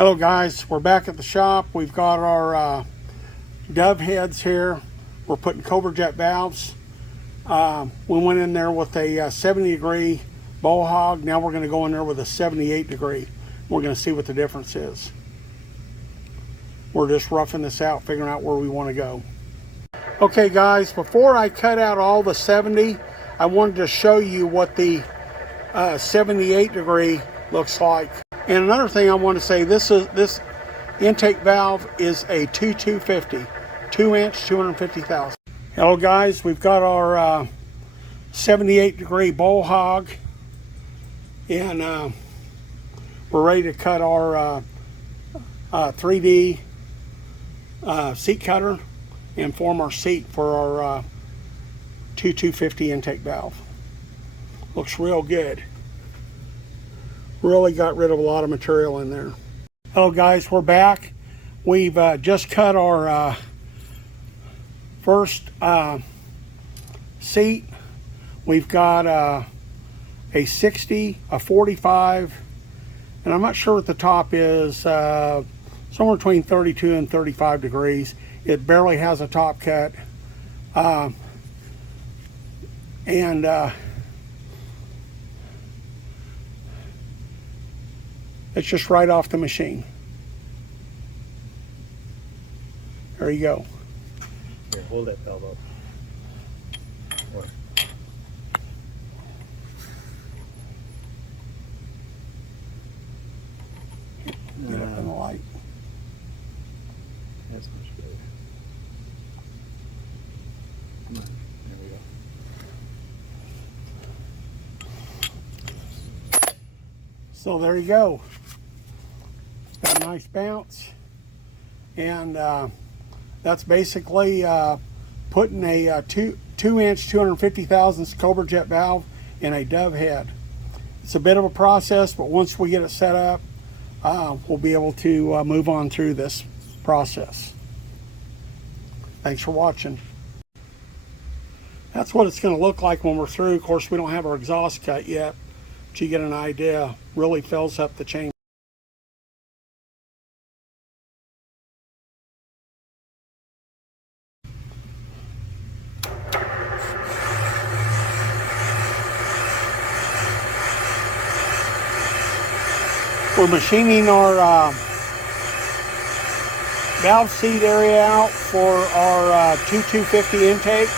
Hello guys, we're back at the shop. We've got our dove heads here. We're putting Cobra Jet valves. We went in there with a 70-degree bowl hog. Now we're going to go in there with a 78-degree. We're going to see what the difference is. We're just roughing this out, figuring out where we want to go. Okay guys, before I cut out all the 70, I wanted to show you what the 78-degree looks like. And another thing I want to say, this intake valve is a 250, 2-inch, 250,000. Hello guys, we've got our 78-degree bowl hog, and we're ready to cut our 3D seat cutter and form our seat for our 250 intake valve. Looks real good. Really got rid of a lot of material in there. Hello guys, we're back. We've just cut our first seat. We've got a 60, a 45, and I'm not sure what the top is, somewhere between 32 and 35 degrees. It barely has a top cut. It's just right off the machine. There you go. Here, hold that valve up. What? Get up in the light. That's much better. Come on. There we go. So there you go. Got a nice bounce, and that's basically putting a 2-inch 250 thousandths Cobra Jet valve in a dove head. It's a bit of a process, but once we get it set up, we'll be able to move on through this process. Thanks for watching. That's what it's going to look like when we're through. Of course, we don't have our exhaust cut yet, but you get an idea. Really fills up the chamber. We're machining our valve seat area out for our 250 intake.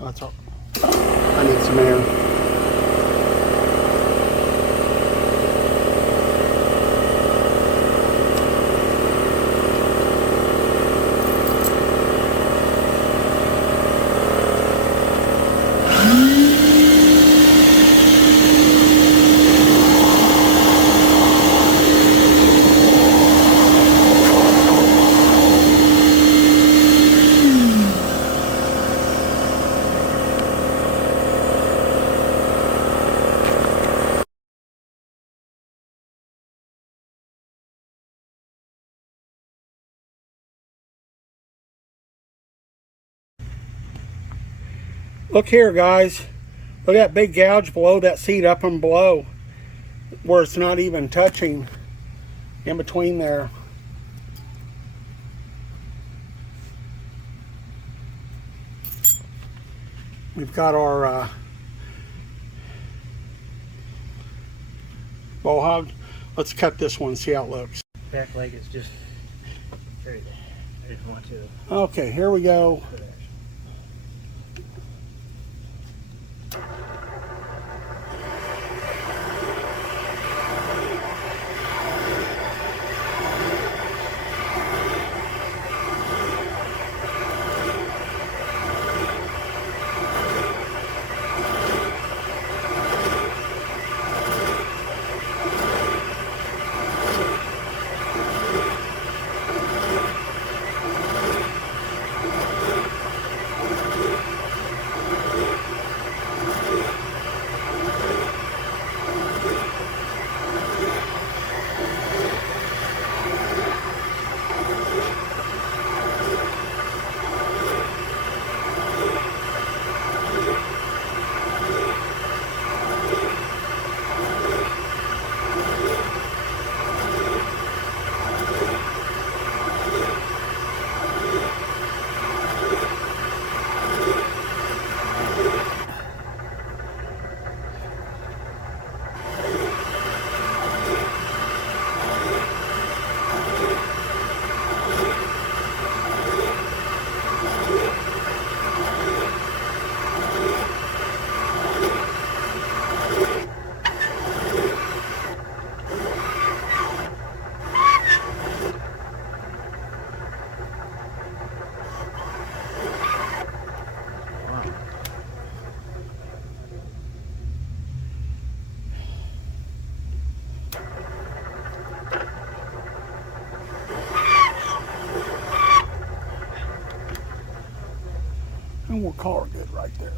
That's all. I need some air. Look here guys, look at that big gouge below that seat, up and below, where it's not even touching in between there. We've got our bowl hog. Let's cut this one, see how it looks. Back leg is just there. I didn't want to. Okay, here we go. And we'll call her good right there.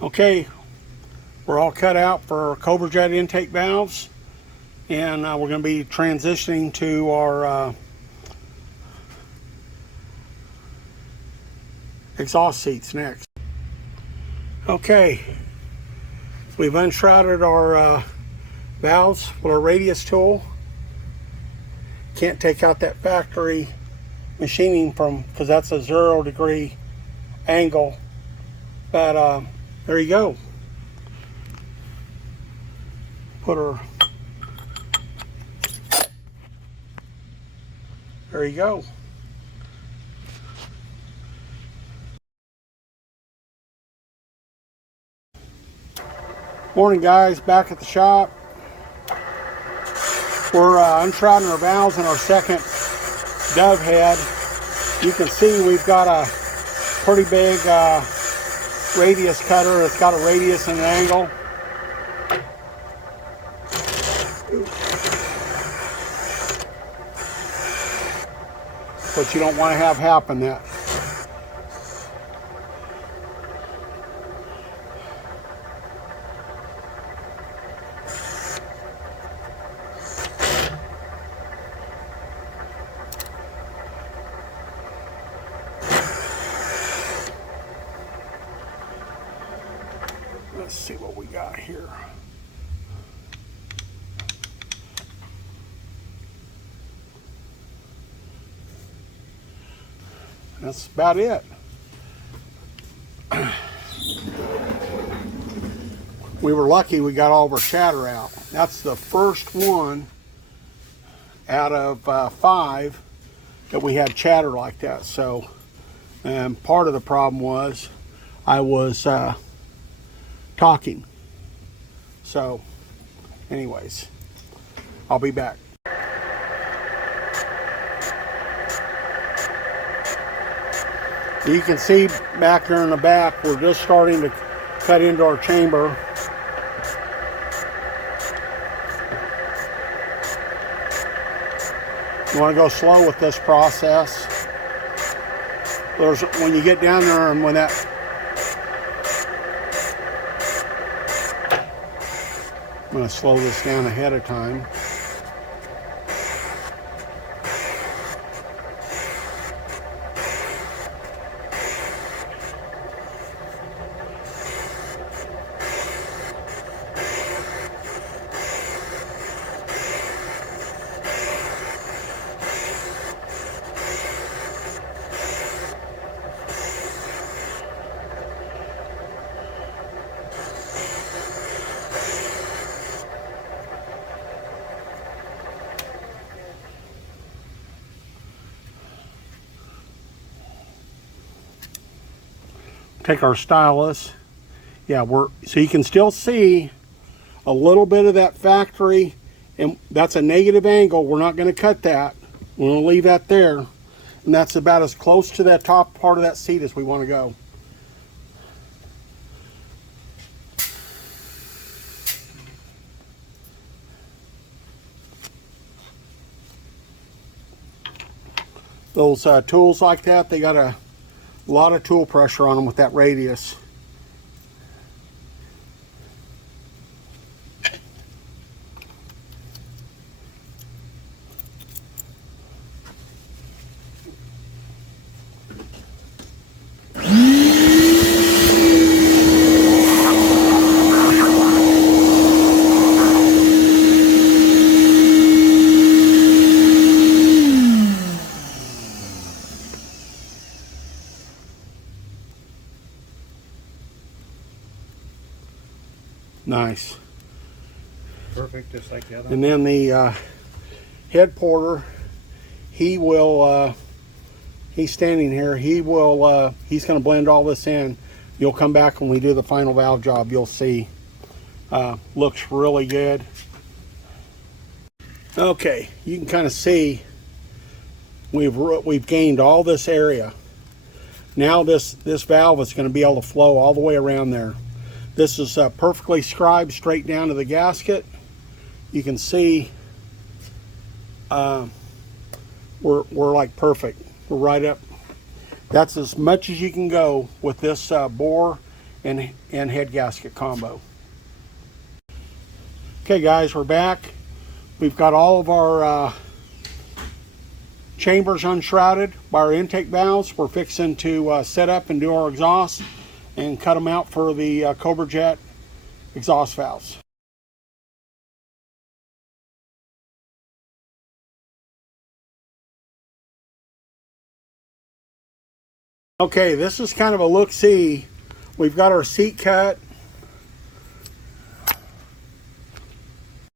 Okay, we're all cut out for Cobra Jet intake valves, and we're going to be transitioning to our exhaust seats next. Okay, we've unshrouded our valves with our radius tool. Can't take out that factory machining because that's a 0-degree angle, but there you go. Put her, there you go. Morning guys, back at the shop. We're unshrouding our valves in our second dove head. You can see we've got a pretty big radius cutter. It's got a radius and an angle. But you don't want to have happen that. Let's see what we got here. That's about it. We were lucky we got all of our chatter out. That's the first one out of 5 that we had chatter like that. So, part of the problem was I was talking. So, anyways, I'll be back. You can see back there in the back, we're just starting to cut into our chamber. You want to go slow with this process. When you get down there and when that I'm going to slow this down ahead of time. Take our stylus. Yeah, so you can still see a little bit of that factory, and that's a negative angle. We're not going to cut that. We're going to leave that there, and that's about as close to that top part of that seat as we want to go. Those tools like that, they got a lot of tool pressure on them with that radius. Nice. Perfect, just like the other one. And then the head porter, he will, he's standing here, he's going to blend all this in. You'll come back when we do the final valve job, you'll see. Looks really good. Okay, you can kind of see we've gained all this area. Now this valve is going to be able to flow all the way around there. This is perfectly scribed straight down to the gasket. You can see we're like perfect. We're right up. That's as much as you can go with this bore and head gasket combo. Okay guys, we're back. We've got all of our chambers unshrouded by our intake valves. We're fixing to set up and do our exhaust and cut them out for the Cobra Jet exhaust valves. Okay, this is kind of a look-see. We've got our seat cut.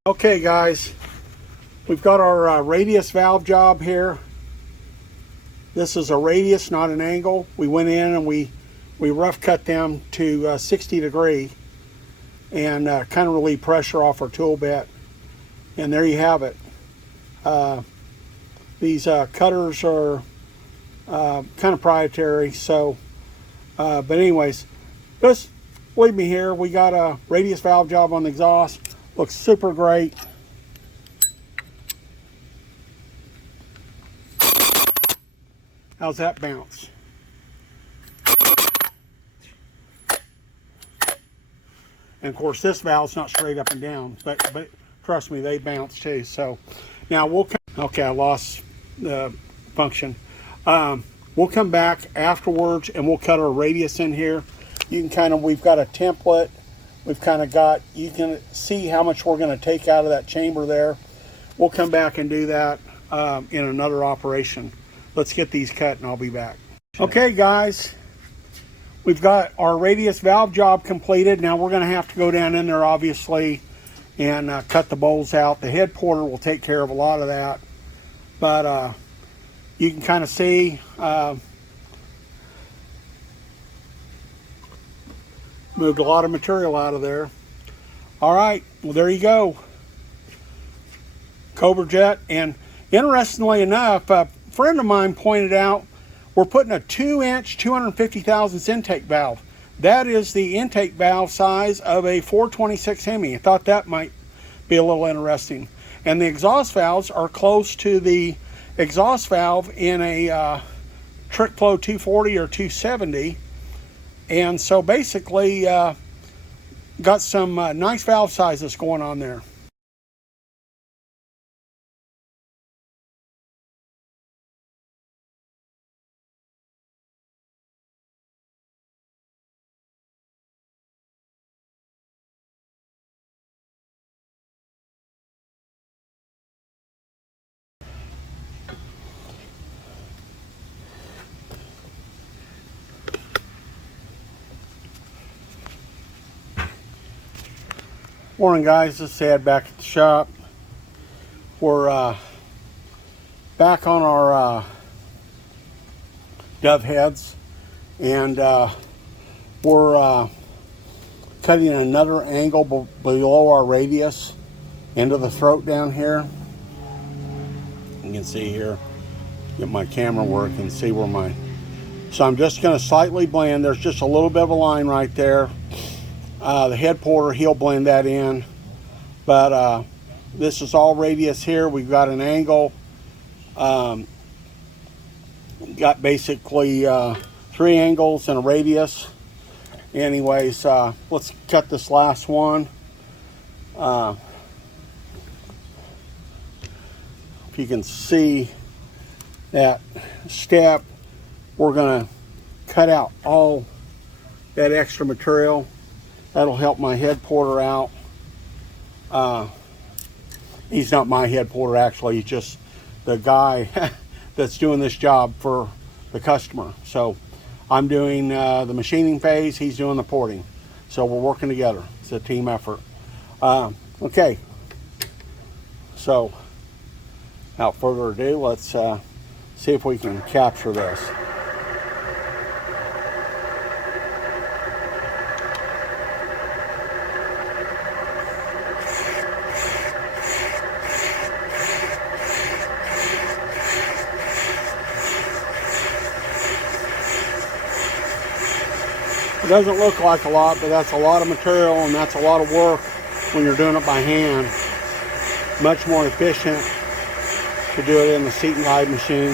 Okay guys, we've got our radius valve job here. This is a radius, not an angle. We went in and we rough cut them to 60 degree and kind of relieve pressure off our tool bit. And there you have it. These cutters are kind of proprietary, so but anyways, just leave me here. We got a radius valve job on the exhaust. Looks super great. How's that bounce? And of course this valve's not straight up and down, but trust me, they bounce too. So now okay, I lost the function. We'll come back afterwards and we'll cut our radius in here. You can we've got a template. We've kind of got, you can see how much we're going to take out of that chamber there. We'll come back and do that in another operation. Let's get these cut and I'll be back. Okay guys, we've got our radius valve job completed. Now we're going to have to go down in there obviously and cut the bowls out. The head porter will take care of a lot of that. But you can kind of see moved a lot of material out of there. All right, well there you go. Cobra Jet. And interestingly enough, a friend of mine pointed out we're putting a 2-inch 250 thousandths intake valve. That is the intake valve size of a 426 Hemi. I thought that might be a little interesting. And the exhaust valves are close to the exhaust valve in a Trick Flow 240 or 270. And so basically got some nice valve sizes going on there. Morning guys, this is Ed back at the shop. We're back on our dove heads and we're cutting another angle below our radius into the throat down here. You can see here, get my camera working, see where my, so I'm just going to slightly blend. There's just a little bit of a line right there. The head porter, he'll blend that in, but this is all radius here. We've got an angle, got basically 3 angles and a radius. Anyways, let's cut this last one. If you can see that step, we're going to cut out all that extra material. That'll help my head porter out. He's not my head porter actually, he's just the guy that's doing this job for the customer. So I'm doing the machining phase, he's doing the porting. So we're working together, it's a team effort. Okay, so without further ado, let's see if we can capture this. It doesn't look like a lot, but that's a lot of material and that's a lot of work when you're doing it by hand. Much more efficient to do it in the seat and guide machine.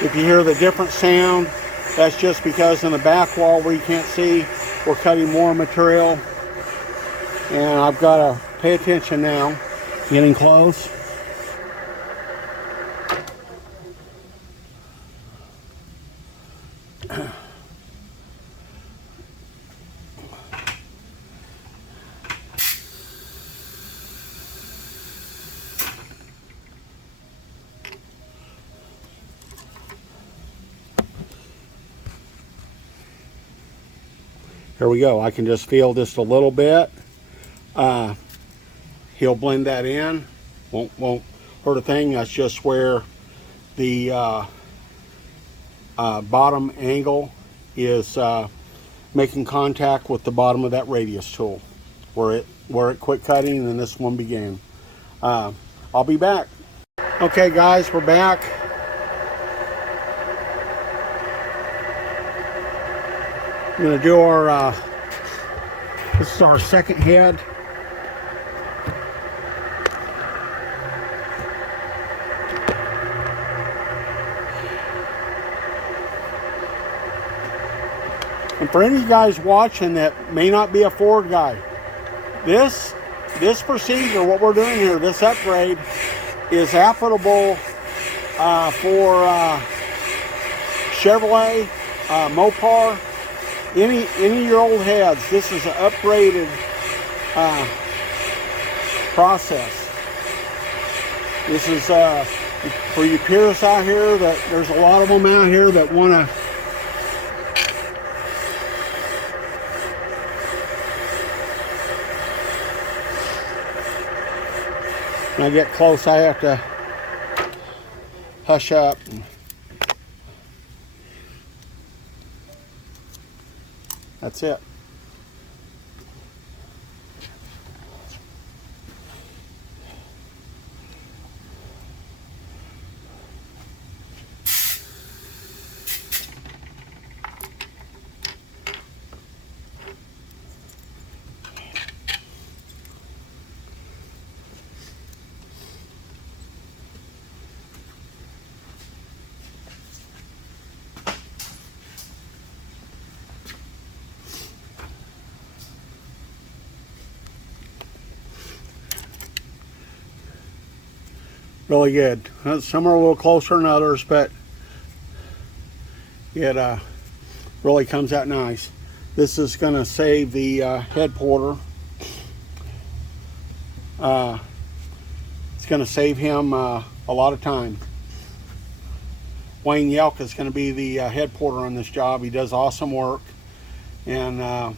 If you hear the different sound, that's just because in the back wall where you can't see, we're cutting more material. And I've got to pay attention now. Getting close. Here we go. I can just feel just a little bit. He'll blend that in. Won't hurt a thing. That's just where the bottom angle is making contact with the bottom of that radius tool, where it quit cutting and this one began. I'll be back. Okay, guys, we're back. I'm going to do our, this is our second head. And for any of you guys watching that may not be a Ford guy, this procedure, what we're doing here, this upgrade, is applicable for Chevrolet, Mopar, any of your old heads. This is an upgraded process. This is for you purists out here, that there's a lot of them out here that want to when I get close, I have to hush up. That's it. Really good. Some are a little closer than others, but it really comes out nice. This is going to save the head porter. It's going to save him a lot of time. Wayne Yelk is going to be the head porter on this job. He does awesome work, and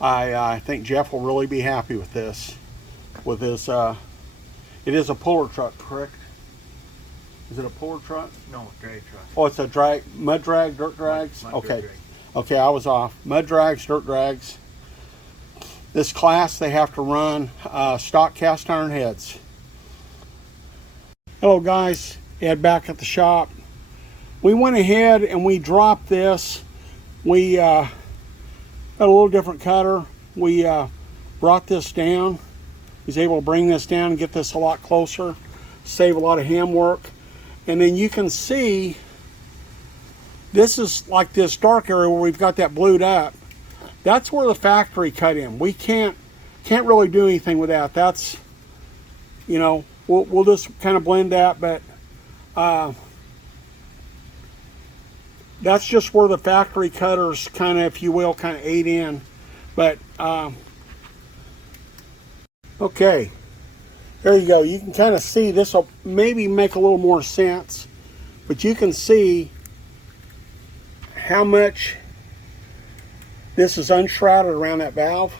I think Jeff will really be happy with this. With his, it is a puller truck, correct? Is it a puller truck? No, drag truck. Oh, it's a drag, mud drag, dirt drags? Mud Okay. dirt drag. Okay, I was off. Mud drags, dirt drags. This class, they have to run stock cast iron heads. Hello guys, Ed back at the shop. We went ahead and we dropped this. We got a little different cutter. We brought this down. He's able to bring this down and get this a lot closer, save a lot of hand work. And then you can see, this is like this dark area where we've got that blued up. That's where the factory cut in. We can't really do anything with that. That's, you know, we'll just kind of blend that, but that's just where the factory cutters kind of, if you will, kind of ate in. But okay, there you go. You can kind of see, this will maybe make a little more sense, but you can see how much this is unshrouded around that valve.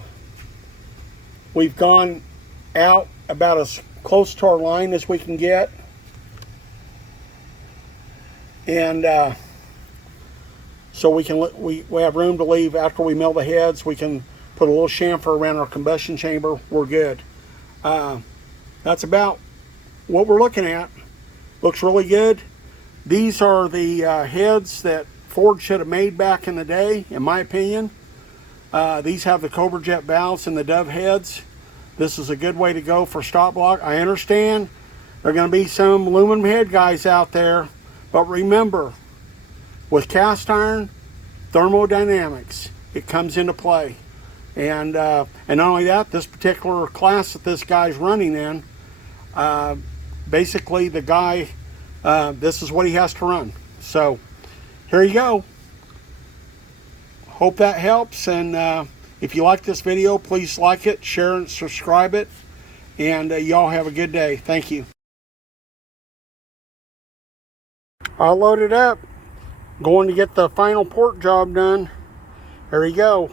We've gone out about as close to our line as we can get, and so we have room to leave after we mill the heads. We can put a little chamfer around our combustion chamber. We're good. That's about what we're looking at. Looks really good. These are the heads that Ford should have made back in the day, in my opinion. These have the Cobra Jet valves and the dove heads. This is a good way to go for stop block. I understand there are going to be some aluminum head guys out there, but remember, with cast iron, thermodynamics, it comes into play. And not only that, this particular class that this guy's running in, basically the guy, this is what he has to run. So here you go. Hope that helps, and if you like this video, please like it, share it, subscribe it, and y'all have a good day. Thank you. I'll load it up. Going to get the final port job done. There you go.